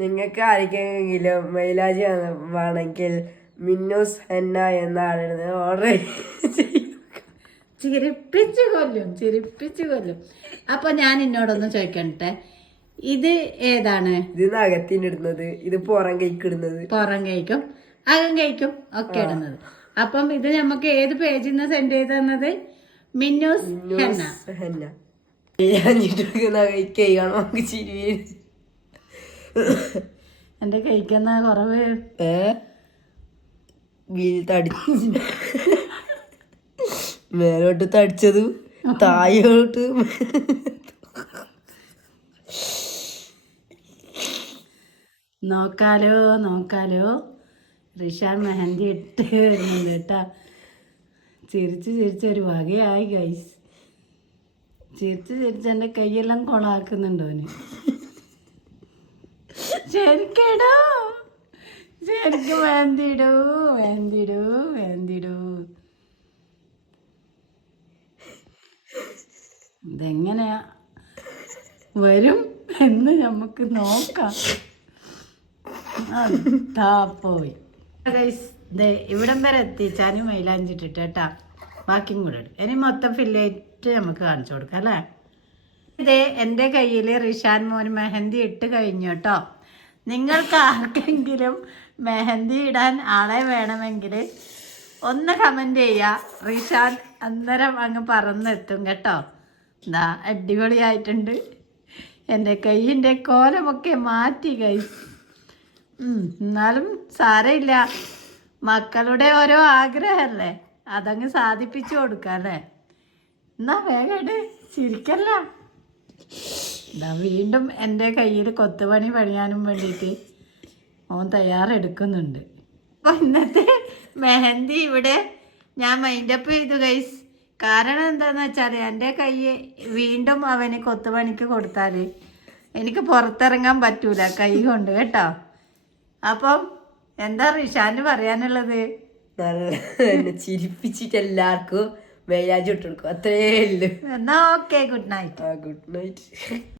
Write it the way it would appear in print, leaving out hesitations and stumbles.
നിങ്ങൾക്ക് ആർക്കെങ്കിലും മൈലാജി വേണമെങ്കിൽ മിന്നൂസ് ഹെന്ന എന്ന ആളുടെ ഓർഡർ ചിരിപ്പിച്ചു കൊല്ലും. അപ്പൊ ഞാൻ എന്നോടൊന്ന് ചോദിക്കട്ടെ, ഇത് ഏതാണ്? ഇത് നഖത്തിനിടുന്നത്, ഇത് പുറം കൈക്കിടുന്നത്. പുറം കൈക്കും അകം കൈക്കും ഒക്കെ ഇടുന്നത്. അപ്പം ഇത് നമുക്ക് ഏത് പേജിൽ നിന്ന് സെൻഡ് ചെയ്ത് തന്നത്? മിന്നൂസ് ഹെന്ന. എന്റെ കൈക്കെന്നാ കുറവ് മേലോട്ട് തടിച്ചത് തായോട്ട് നോക്കാലോ റിഷാൻ മെഹന്തി ഇട്ട് വരുന്നുണ്ട് കേട്ടാ. ചിരിച്ച് ഒരു വകയായി ഗൈസ്. ചിരിച്ച് എൻ്റെ കൈയെല്ലാം കൊളാക്കുന്നുണ്ടോന്. ശരിക്കും വേന്തിടൂ. ഇതെങ്ങനെയാ വരും എന്ന് നമുക്ക് നോക്കാം. പോയി ഇവിടം വരെ എത്തിച്ചാനും മൈലാഞ്ചിട്ടിട്ട് കേട്ടാ. ബാക്കിയും കൂടെ ഇടും. ഇനി മൊത്തം ഫില്ലേറ്റ് നമുക്ക് കാണിച്ചു കൊടുക്കാം അല്ലേ. ഇതേ എൻ്റെ കയ്യിൽ റിഷാൻ മോൻ മെഹന്തി ഇട്ട് കഴിഞ്ഞു കേട്ടോ. നിങ്ങൾക്ക് ആർക്കെങ്കിലും മെഹന്തി ഇടാൻ ആളെ വേണമെങ്കിൽ ഒന്ന് കമൻറ്റ് ചെയ്യുക. റിഷാൻ അന്നേരം അങ്ങ് പറന്നെത്തും കേട്ടോ. എന്താ അടിപൊളിയായിട്ടുണ്ട്. എൻ്റെ കയ്യിൻ്റെ കോലമൊക്കെ മാറ്റി കൈസ്. എന്നാലും സാരമില്ല, മക്കളുടെ ഓരോ ആഗ്രഹമല്ലേ, അതങ്ങ് സാധിപ്പിച്ചു കൊടുക്കാം അല്ലേ. എന്നാ വേഗം ചിരിക്കല്ല. എന്താ വീണ്ടും എൻ്റെ കയ്യിൽ കൊത്തുപണി പണിയാനും വേണ്ടിയിട്ട് ഓൻ തയ്യാറെടുക്കുന്നുണ്ട്. അപ്പോൾ ഇന്നത്തെ മെഹന്തി ഇവിടെ ഞാൻ മൈൻഡപ്പ് ചെയ്തു ഗൈസ്. കാരണം എന്താണെന്ന് വെച്ചാൽ എൻ്റെ കൈ വീണ്ടും അവന് കൊത്തുപണിക്ക് കൊടുത്താൽ എനിക്ക് പുറത്തിറങ്ങാൻ പറ്റൂല കൈ കൊണ്ട് കേട്ടോ. അപ്പം എന്താ റിഷാന് പറയാനുള്ളത്? ചിരിപ്പിച്ചിട്ട് എല്ലാവർക്കും മേലാജ് ഇട്ട് കൊടുക്കും, അത്രേ ഉള്ളൂ. എന്നാ okay, good night. Good night.